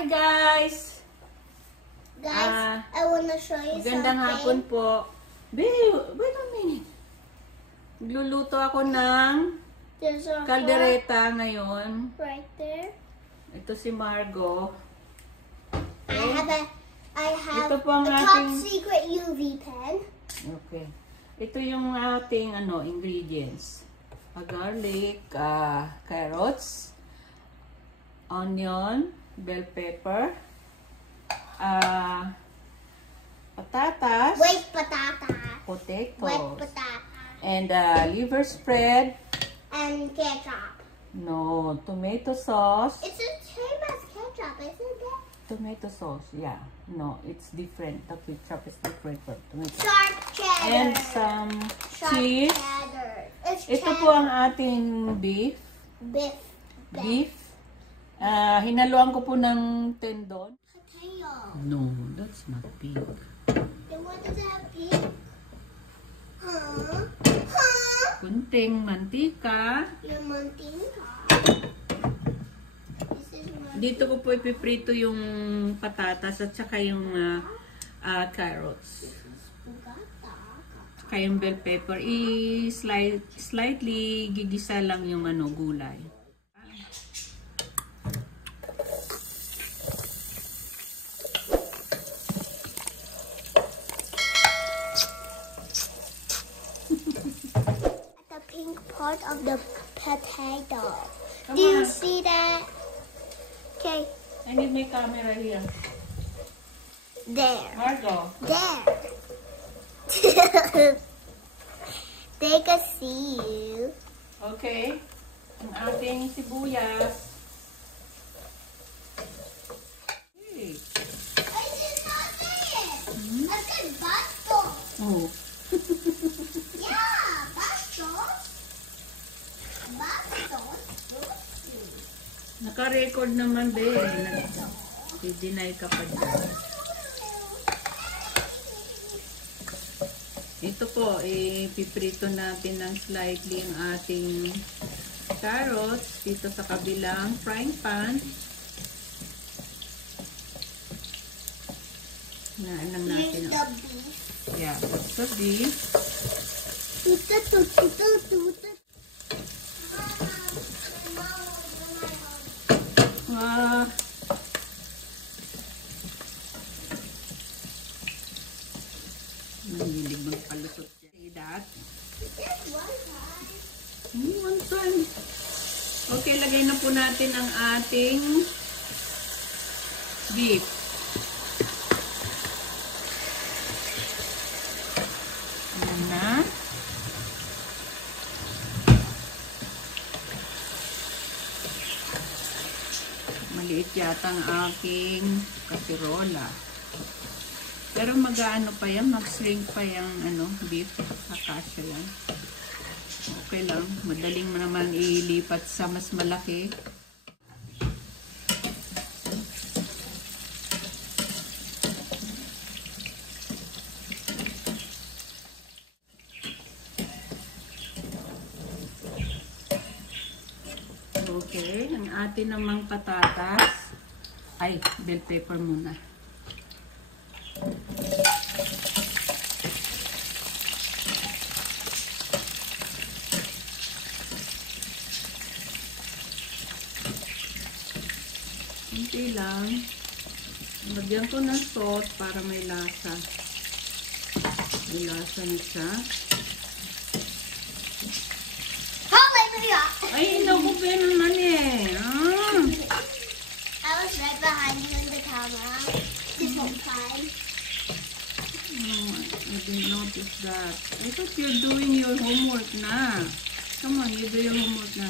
Hi guys! Guys, I wanna show you Magandang hapon something. po. Babe, wait a minute. Nagluluto ako ng There's a kaldereta ngayon. heart right there. Ito si Margo. I have Ito po ang a top ating- secret UV pen. Okay. Ito yung ating ingredients. Garlic, carrots, onion, bell pepper, patatas, Wait, patata. Wait, potatoes, patata. and liver spread. And ketchup. No, tomato sauce. It's the same as ketchup, isn't it? Tomato sauce, yeah. No, it's different. The ketchup is different from tomato. Sharp cheddar. And some Sharp cheese. cheddar. It's Ito cheddar. po ang ating beef. Beef. Beef. Hinaluan ko po ng tendon. Potato. No, that's not beef. Then what does it have pig? Huh? Huh? Kunting mantika. Yung mantika. This is mantika. Dito ko po ipiprito yung patatas at saka yung carrots. Ugata. Saka yung bell pepper. Slightly gigisa lang yung gulay. The pink part of the potato. Come Do you on. see that? Okay, I need my camera here. there. Margo. There. They can see you. Okay. Ang ating sibuyas. Hey. I did not say it. I said basto. Oh. Yeah, basto. Basto. Naka-record naman din. I-deny ka pa dyan. Ito po, ipiprito natin ng slightly ang ating carrots dito sa kabilang frying pan. Naan lang natin. Here's the beef. Yeah, that's the beef. Tuta, tuta, tuta, tuta. Ah, nangilig magpalusot siya. See that? Just one time. One time. Okay, lagay na po natin ang ating beef. Ayan na. Maliit yata ang aking kasirola. Pero mag-ano pa yan, mag-shrink pa yung beef. Kakasya yan. Okay lang. Madaling mo naman ilipat sa mas malaki. Okay. Ang atin namang patatas. Ay, bell pepper muna. Kunti lang. Lagyan ko ng salt para may lasa. May lasa niya siya. Hallelujah! Ay, nagubi naman eh. I was right behind you in the camera this whole time. Oh, I didn't notice that. I thought you're doing your homework na. Come on, you do your homework na.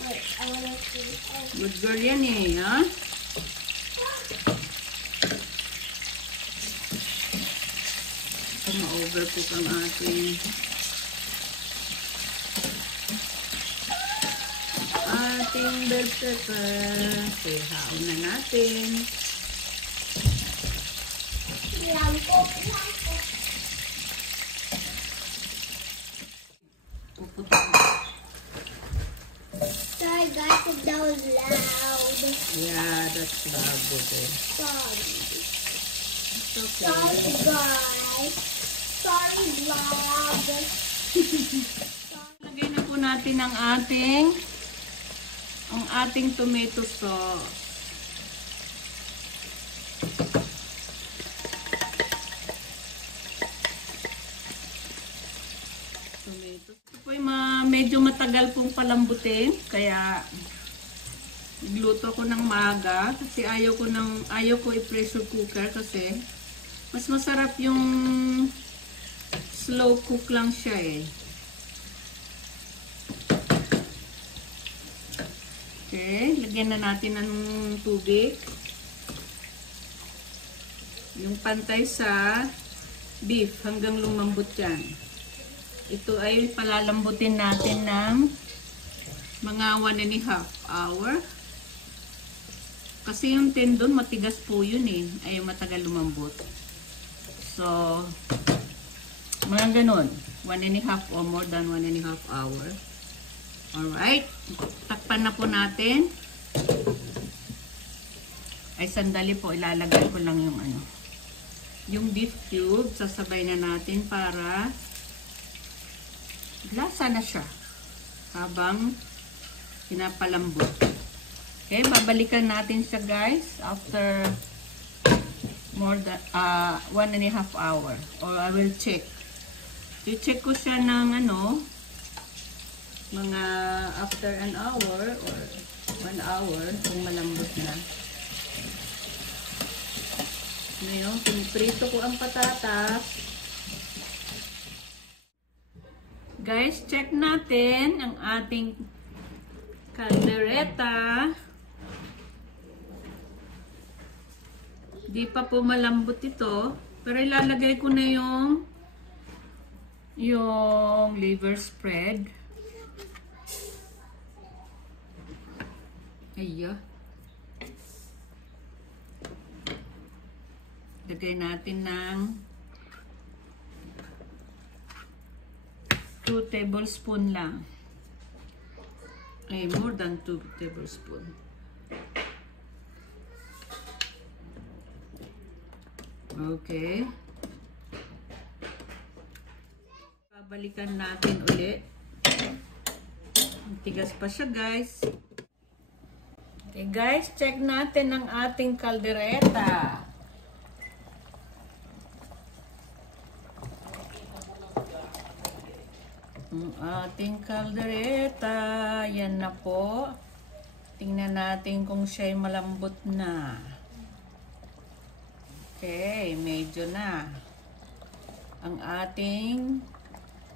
Wait, I wanna see. Good girl yan eh, ha? Ma-overcook ang ating bell pepper. Ihaon na natin. Puputok. Sorry guys if that was loud. Yeah, that's much love, bebe. Sorry. It's okay. Sorry, guys. Sorry, vlog. Lagay na po natin ang ating tomato sauce. Tomato. Ito po yung medyo matagal pong palambutin, kaya nagluto ko ng maaga kasi ayaw ko i-pressure cooker kasi mas masarap yung slow cook lang siya eh. Okay, lagyan na natin ng tubig. Yung pantay sa beef hanggang lumambot yan. Ito ay palalambutin natin ng mga 1.5 hour. Kasi yung tendon matigas po yun eh. Ay matagal lumambot. So, mga ganun. 1.5 or more than 1.5 hour. Alright. Takpan na po natin. Ay, sandali po. Ilalagay ko lang yung yung beef cube. Sasabay na natin para lasa na siya. Habang pinapalambot. Okay, babalikan natin siya guys after more than 1.5 hour. Or I will check. I-check ko siya ng mga after an hour or 1 hour kung malambot na. Ngayon, piniprito ko ang patatas. Guys, check natin ang ating caldereta. Di pa po malambot ito, pero ilalagay ko na yung liver spread. Ayun. Lagay natin ng 2 tablespoon lang. Ay, more than 2 tablespoon. Okay. Babalikan natin ulit. Tigas pa siya, guys. Okay, guys, check natin ang ating caldereta. Ang ating caldereta, yan na po. Tingnan natin kung siya'y malambot na. Okay, medyo na. Ang ating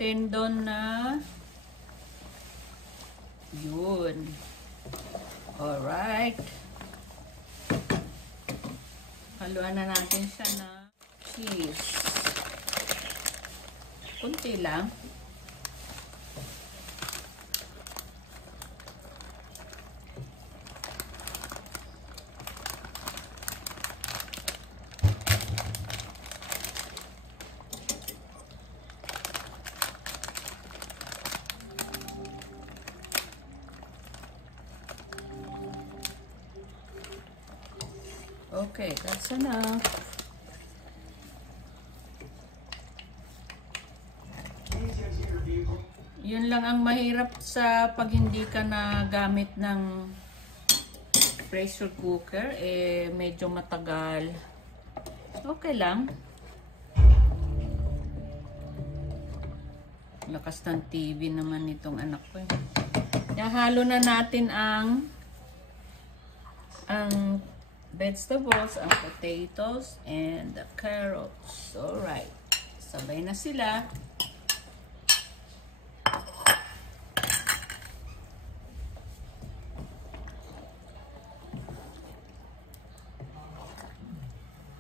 tendon na. Yun. Alright. Haluan na natin siya na cheese. Kunti lang. Okay, that's enough. Yun lang ang mahirap sa pag hindi ka na gamit ng pressure cooker. Eh, medyo matagal. Okay lang. Lakas ng TV naman itong anak ko. Halo na natin ang vegetables, ang potatoes, and the carrots. Alright. Sabay na sila.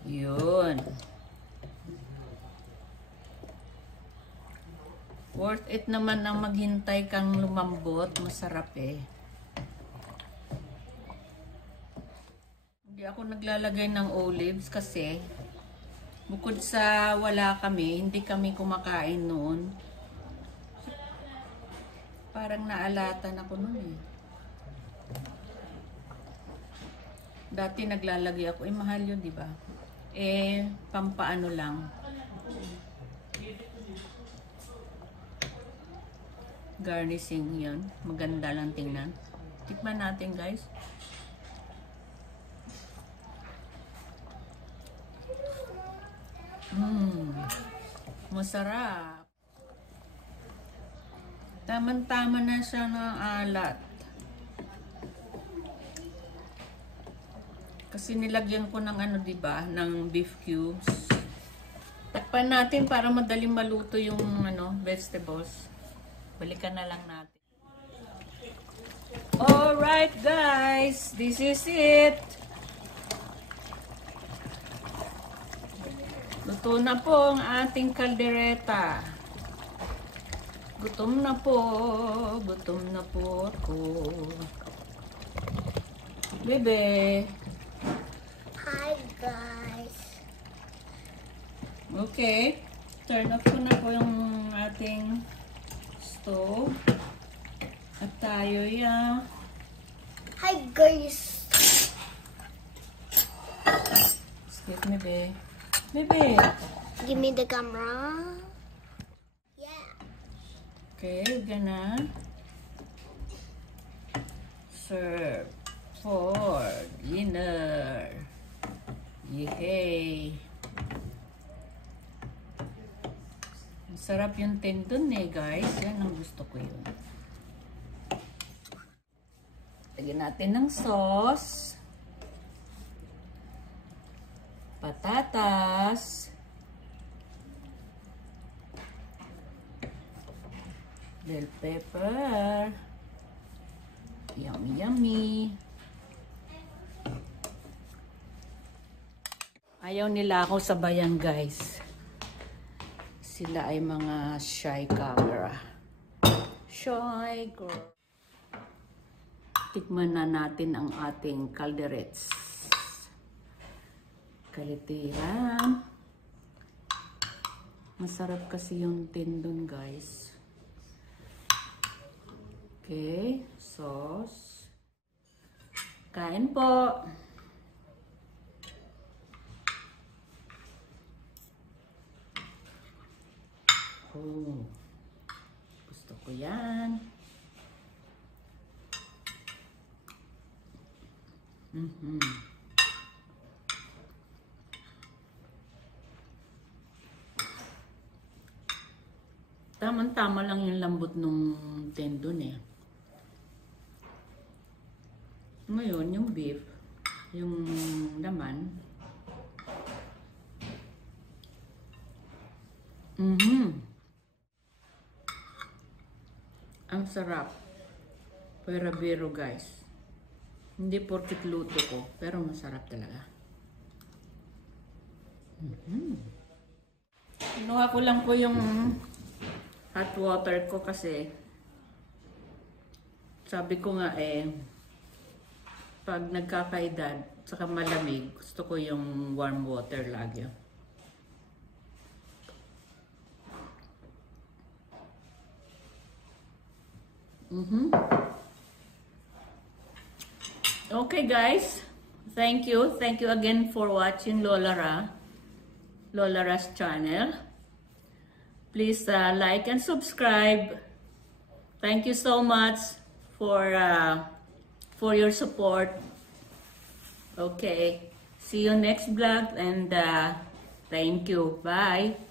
Yun. Worth it naman ang maghintay kang lumambot. Masarap eh. Hindi ako naglalagay ng olives kasi bukod sa wala kami, hindi kami kumakain noon. Parang naalatan ako noon eh. Dati naglalagay ako, mahal yun, di ba? Pampaano lang. Garnishing yun. Maganda lang tingnan. Tikman natin, guys. Masarap. Taman-tama na siya ng alat. Kasi nilagyan ko ng ano, diba? Ng beef cubes. Takpan natin para madaling maluto yung ano, vegetables. Balikan na lang natin. Alright guys, this is it. Luto na po ang ating kaldereta. Gutom na po ako. Bebe. Hi guys. Okay, turn off ko na po yung ating stove. At tayo Hi guys. Excuse me, Bebe. Bebe. Give me the camera. Yeah. Okay, we're gonna serve for dinner. Yay! Masarap yung tendon guys. Yan ang gusto ko yun. Lagyan natin ng sauce. Patatas. Bell pepper. Yummy, yummy. Ayaw nila ako sabayan guys. Sila ay mga shy camera. Shy girl. Tikman na natin ang ating calderets. Kalitiran. Masarap kasi yung tendon guys. Okay, sauce. Kain po. Oh, gusto ko yan. Tama-tama lang yung lambot nung tendon Ngayon, yung beef, yung laman. Ang sarap. Pero guys. Hindi porket luto ko, pero masarap talaga. Kinuha ko lang po yung hot water ko kasi sabi ko nga pag nagkakaedad saka malamig, gusto ko yung warm water lagi. Okay guys, thank you again for watching Lola Ra's channel. Please like and subscribe. Thank you so much for your support. Okay, see you next vlog and thank you. Bye.